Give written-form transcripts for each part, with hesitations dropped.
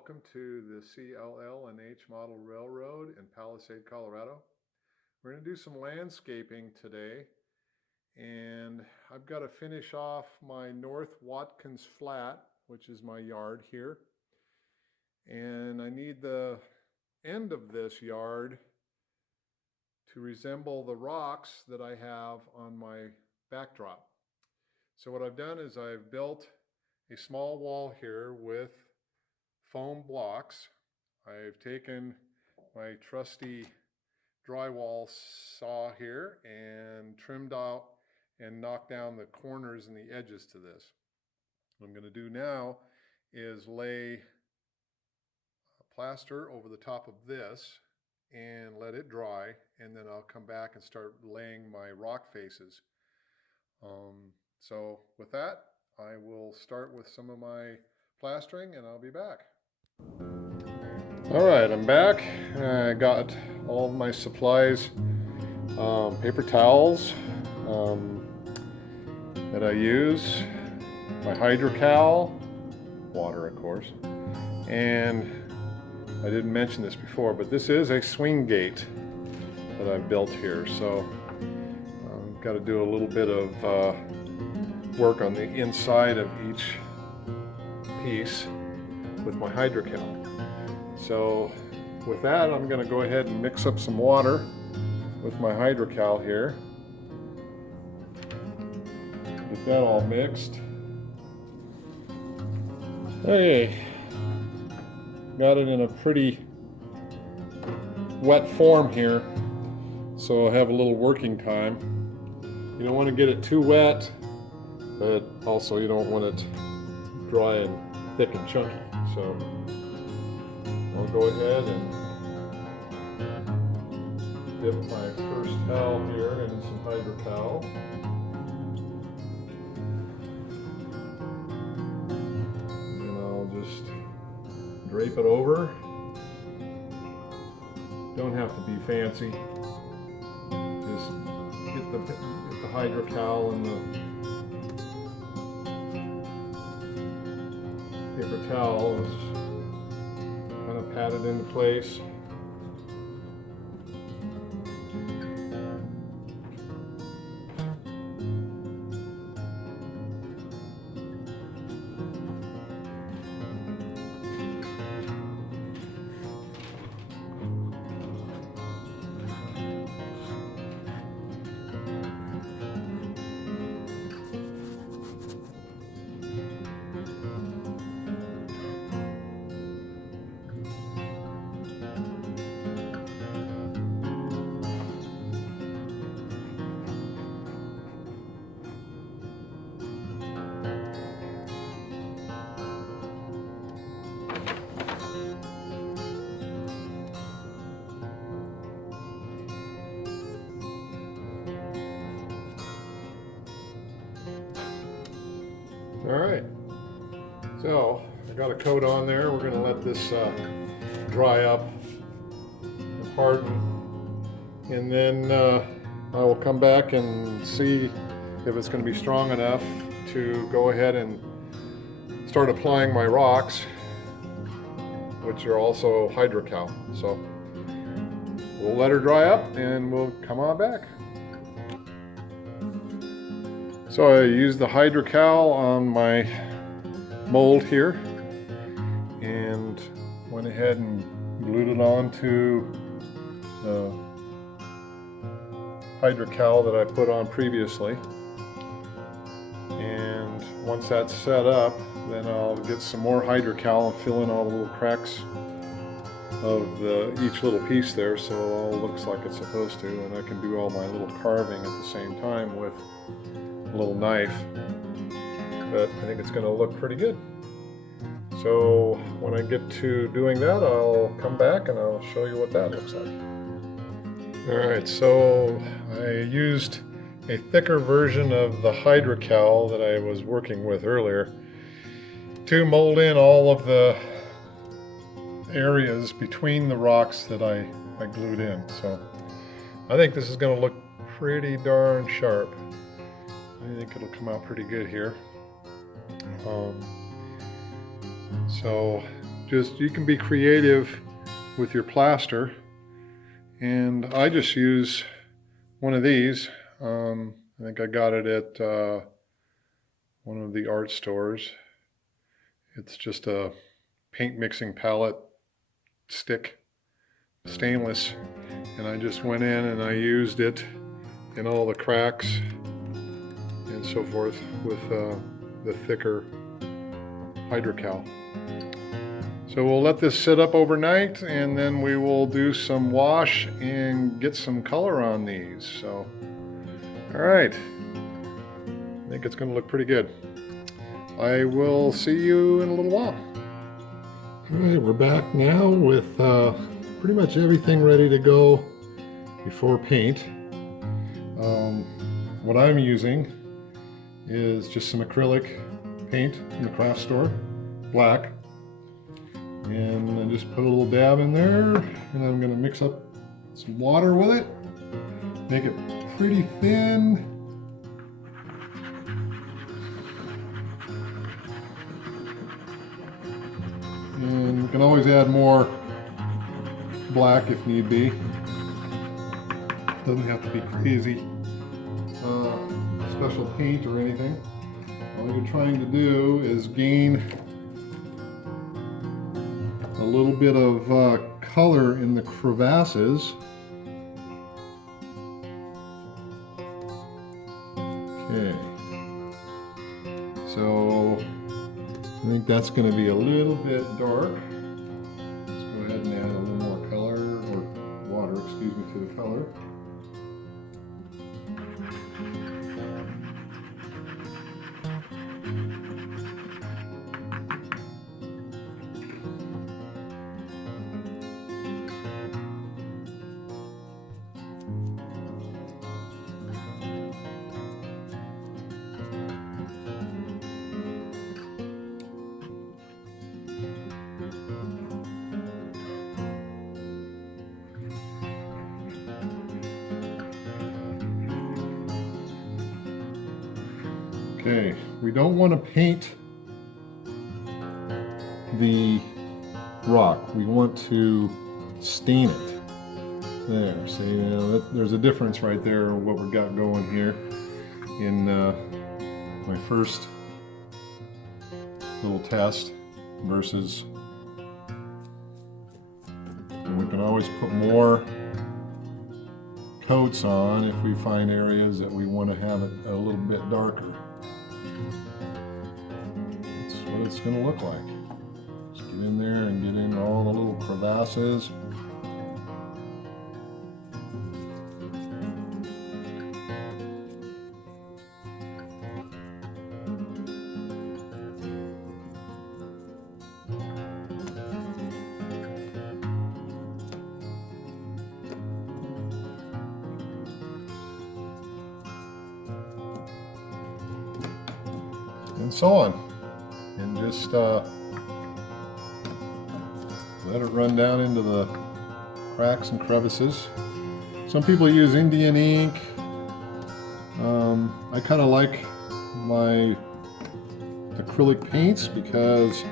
welcome to the CLL&H model railroad in Palisade, Colorado. We're going to do some landscaping today, and I've got to finish off my North Watkins Flat, which is my yard here, and I need the end of this yard to resemble the rocks that I have on my backdrop. So what I've done is I've built a small wall here with foam blocks. I've taken my trusty drywall saw here and trimmed out and knocked down the corners and the edges to this. What I'm going to do now is lay plaster over the top of this and let it dry, and then I'll come back and start laying my rock faces. So with that, I will start with some of my plastering and I'll be back. All right, I'm back. I got all of my supplies, paper towels that I use, my Hydrocal, water of course, and I didn't mention this before, but this is a swing gate that I've built here, so I've got to do a little bit of work on the inside of each piece with my Hydrocal. So with that, I'm going to go ahead and mix up some water with my Hydrocal here. Get that all mixed. Okay, got it in a pretty wet form here, so I'll have a little working time. You don't want to get it too wet, but also you don't want it dry and thick and chunky. So I'll go ahead and dip my first towel here in some Hydrocal. And I'll just drape it over. Don't have to be fancy. Just get the Hydrocal and the paper towel is kind of pat it into place. All right, so I got a coat on there. We're going to let this dry up and harden, and then I will come back and see if it's going to be strong enough to go ahead and start applying my rocks, which are also Hydrocal. So we'll let her dry up and we'll come on back. So I used the Hydrocal on my mold here and went ahead and glued it onto the Hydrocal that I put on previously. And once that's set up, then I'll get some more Hydrocal and fill in all the little cracks of each little piece there, so it all looks like it's supposed to, and I can do all my little carving at the same time with a little knife. But I think it's going to look pretty good. So when I get to doing that, I'll come back and I'll show you what that looks like. Alright, so I used a thicker version of the Hydrocal that I was working with earlier to mold in all of the areas between the rocks that I glued in. So I think this is going to look pretty darn sharp. I think it'll come out pretty good here. So Just, you can be creative with your plaster. And I just use one of these. I think I got it at one of the art stores. It's just a paint mixing palette stick, stainless. And I just went in and I used it in all the cracks and so forth with the thicker Hydrocal. So we'll let this sit up overnight and then we will do some wash and get some color on these. So, all right, I think it's going to look pretty good. I will see you in a little while. All right, we're back now with pretty much everything ready to go before paint. What I'm using is just some acrylic paint from the craft store, black. And I just put a little dab in there, and I'm going to mix up some water with it, make it pretty thin. And you can always add more black if need be. Doesn't have to be crazy special paint or anything. All you're trying to do is gain a little bit of color in the crevasses. Okay, so I think that's going to be a little bit dark. Let's go ahead and add a little more color, or water, excuse me, to the color. Okay, we don't want to paint the rock. We want to stain it. There, see, you know, there's a difference right there what we've got going here in my first little test versus, and we can always put more coats on if we find areas that we want to have it a little bit darker. That's what it's going to look like. Just get in there and get in all the little crevasses. And so on, and just let it run down into the cracks and crevices. Some people use Indian ink. I kind of like my acrylic paints because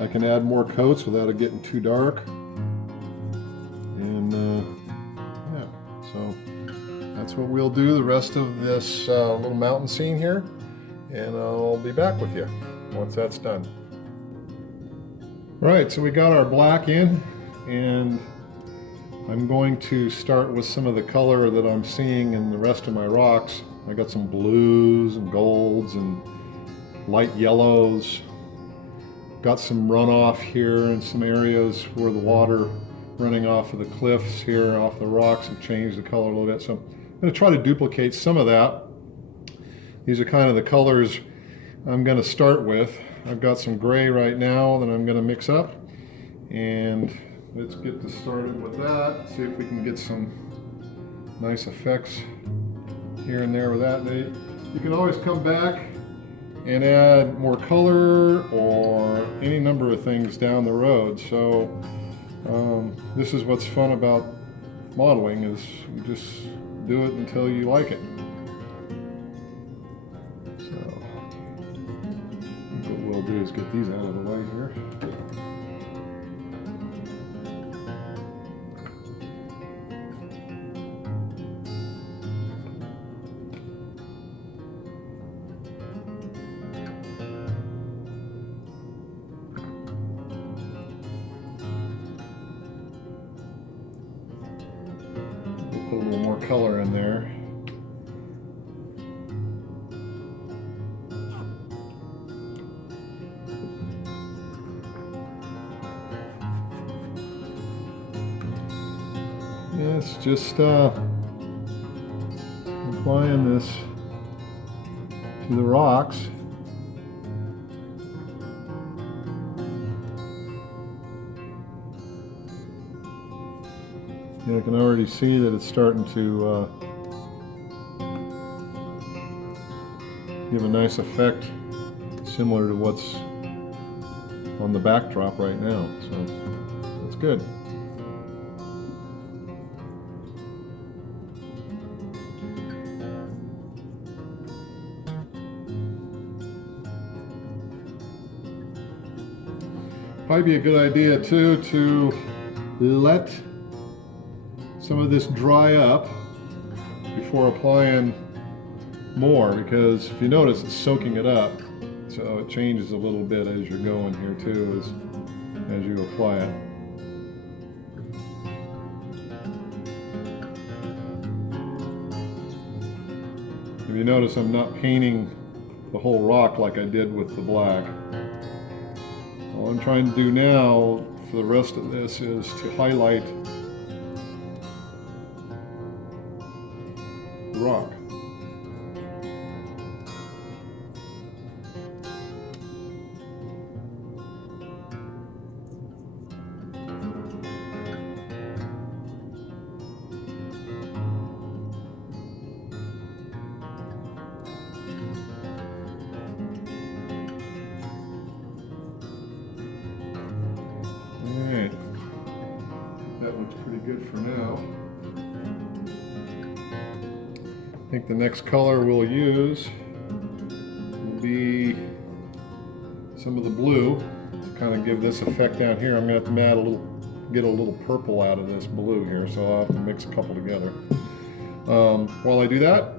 I can add more coats without it getting too dark. And yeah, so that's what we'll do the rest of this little mountain scene here. And I'll be back with you once that's done. Right, so we got our black in, and I'm going to start with some of the color that I'm seeing in the rest of my rocks. I got some blues and golds and light yellows. Got some runoff here in some areas where the water running off of the cliffs here, off the rocks, have changed the color a little bit. So I'm going to try to duplicate some of that. These are kind of the colors I'm going to start with. I've got some gray right now that I'm going to mix up, and let's get started with that. See if we can get some nice effects here and there with that. You can always come back and add more color or any number of things down the road. So this is what's fun about modeling, is you just do it until you like it. What we'll do is get these out of the way here. color in there. It's just applying this to the rocks. And I can already see that it's starting to give a nice effect similar to what's on the backdrop right now, so that's good. Probably be a good idea too to let some of this dry up before applying more, because if you notice it's soaking it up, so it changes a little bit as you're going here too, as you apply it. If you notice, I'm not painting the whole rock like I did with the black. All I'm trying to do now for the rest of this is to highlight the rock. Alright, that looks pretty good for now. I think the next color we'll use will be some of the blue to kind of give this effect down here. I'm going to have to add get a little purple out of this blue here, so I'll have to mix a couple together. While I do that,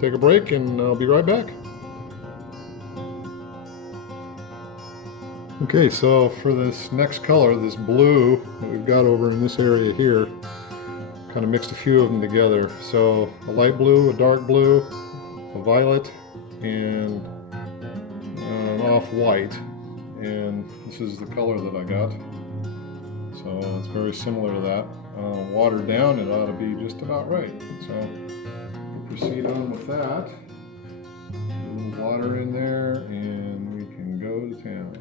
take a break and I'll be right back. Okay, so for this next color, this blue that we've got over in this area here, kind of mixed a few of them together. So a light blue, a dark blue, a violet, and an off-white. And this is the color that I got. So it's very similar to that. Watered down, it ought to be just about right. So we'll proceed on with that. A little water in there, and we can go to town.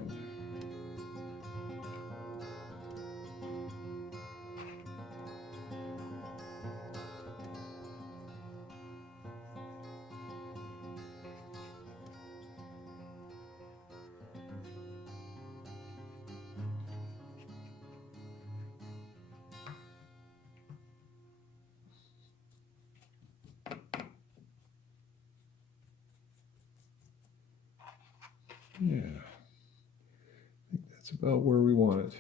Yeah, I think that's about where we want it.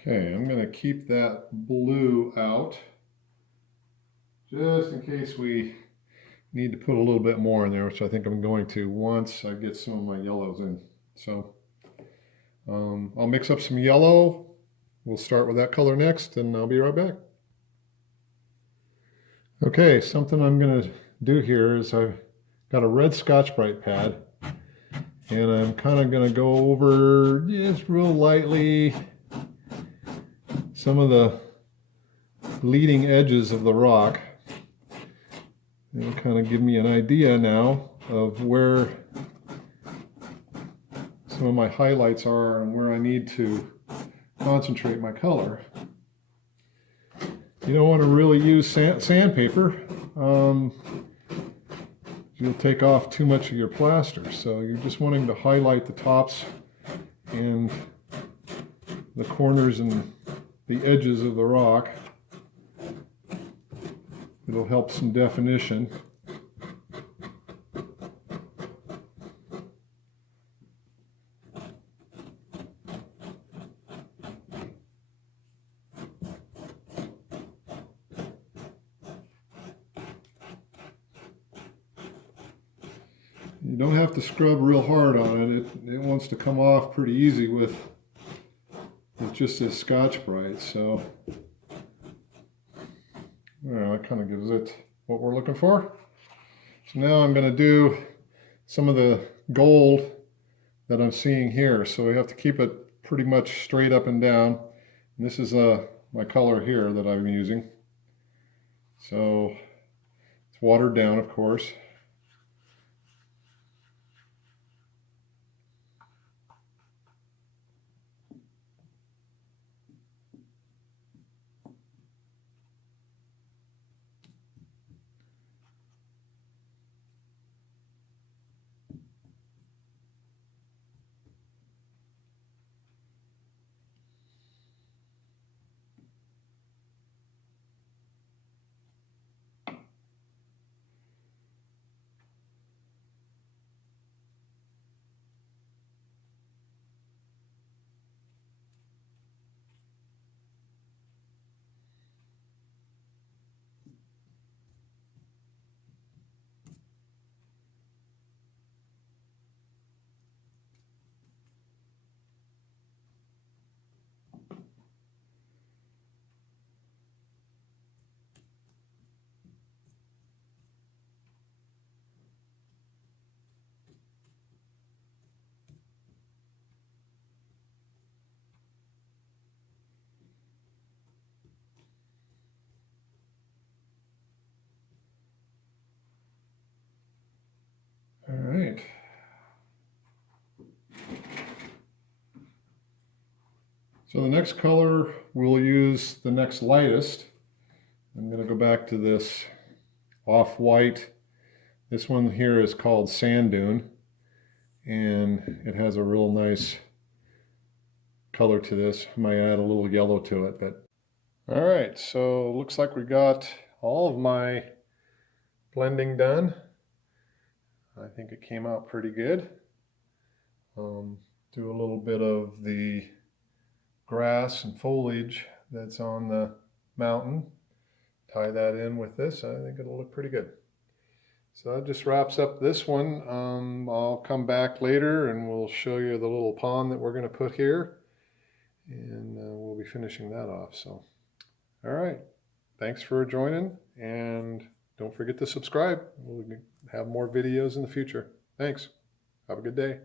Okay, I'm going to keep that blue out just in case we need to put a little bit more in there, which I think I'm going to once I get some of my yellows in. So I'll mix up some yellow. We'll start with that color next, and I'll be right back. Okay, something I'm going to do here is I've got a red Scotch-Brite pad, and I'm kind of going to go over just real lightly some of the leading edges of the rock. It'll kind of give me an idea now of where some of my highlights are and where I need to concentrate my color. You don't want to really use sandpaper. You'll take off too much of your plaster. So you're just wanting to highlight the tops and the corners and the edges of the rock. It'll help some definition. You don't have to scrub real hard on it. It wants to come off pretty easy with just this Scotch-Brite. So well, that kind of gives it what we're looking for. So now I'm going to do some of the gold that I'm seeing here. So we have to keep it pretty much straight up and down. And this is my color here that I'm using. So it's watered down, of course. All right. So the next color, we'll use the next lightest. I'm going to go back to this off-white. This one here is called Sand Dune, and it has a real nice color to this. I might add a little yellow to it, but all right. So looks like we got all of my blending done. I think it came out pretty good. Do a little bit of the grass and foliage that's on the mountain. Tie that in with this. I think it'll look pretty good. So that just wraps up this one. I'll come back later and we'll show you the little pond that we're going to put here. And we'll be finishing that off. So, all right. Thanks for joining. And don't forget to subscribe. We'll have more videos in the future. Thanks. Have a good day.